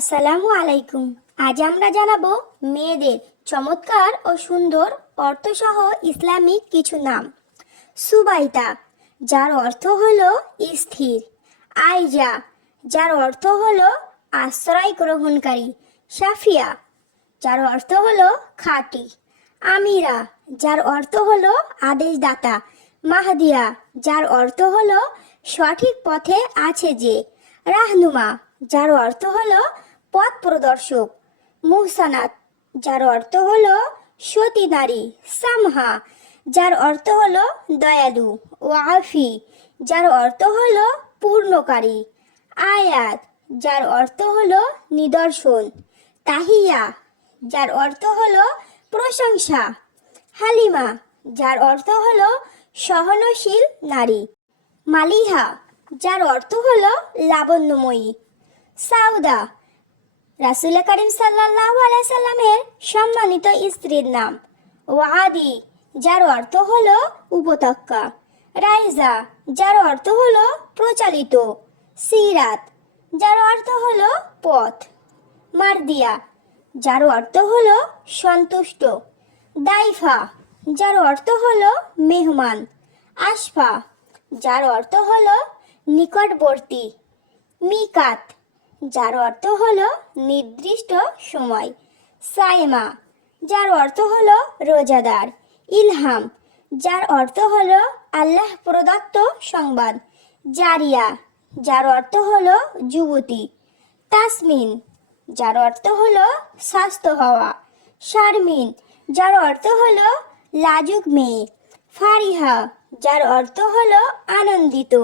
আসসালামু আলাইকুম। আজ আমরা জানাব মেয়েদের চমৎকার ও সুন্দর অর্থসহ ইসলামিক কিছু নাম। সুবাইতা, যার অর্থ হল স্থির। আইজা, যার অর্থ হল আশ্রয় গ্রহণকারী। সাফিয়া যার অর্থ হল খাটি। আমিরা, যার অর্থ হল আদেশদাতা। মাহদিয়া, যার অর্থ হল সঠিক পথে আছে যে। রাহনুমা, যার অর্থ হলো পথ প্রদর্শক। মুহসানাত, যার অর্থ হল সতী নারী, সামহা। যার অর্থ হল দয়ালু ওয়াফি যার অর্থ হল পূর্ণকারী। আয়াত, যার অর্থ হল নিদর্শন। তাহিয়া, যার অর্থ হল প্রশংসা। হালিমা, যার অর্থ হল সহনশীল নারী। মালিহা, যার অর্থ হল লাবণ্যময়ী। সাউদা রাসুল করিম সাল্লাহ আলাইসাল্লামের সম্মানিত স্ত্রীর নাম। ওয়াদি, যার অর্থ হলো উপত্যকা। রাইজা, যার অর্থ হলো প্রচালিত। সিরাত, যার অর্থ হলো পথ। মারদিয়া, যার অর্থ হলো সন্তুষ্ট। দাইফা, যার অর্থ হলো মেহমান। আশফা, যার অর্থ হলো নিকটবর্তী। মিকাত যার অর্থ হল নির্দিষ্ট সময়। সাইমা, যার অর্থ হল রোজাদার। ইলহাম, যার অর্থ হল আল্লাহ প্রদত্ত সংবাদ। জারিয়া, যার অর্থ হল যুবতী। তাসমিন, যার অর্থ হল স্বাস্থ্য হওয়া। শারমিন, যার অর্থ হল লাজুক মেয়ে। ফারিহা, যার অর্থ হল আনন্দিত।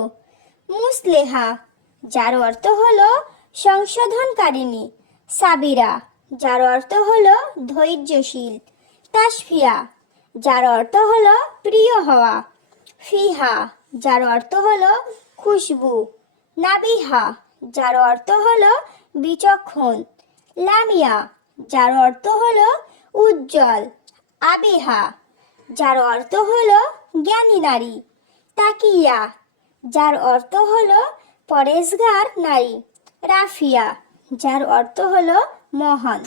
মুসলেহা, যার অর্থ হলো সংশোধনকারিণী সাবিরা, যার অর্থ হল ধৈর্যশীল। তাসফিয়া, যার অর্থ হল প্রিয় হওয়া। ফিহা, যার অর্থ হল খুশবু। নাবিহা, যার অর্থ হল বিচক্ষণ। লামিয়া, যার অর্থ হল উজ্জ্বল। আবিহা, যার অর্থ হল জ্ঞানী নারী। তাকিয়া, যার অর্থ হল পরেশগার নারী। রাফিয়া যার অর্থ হলো মহান।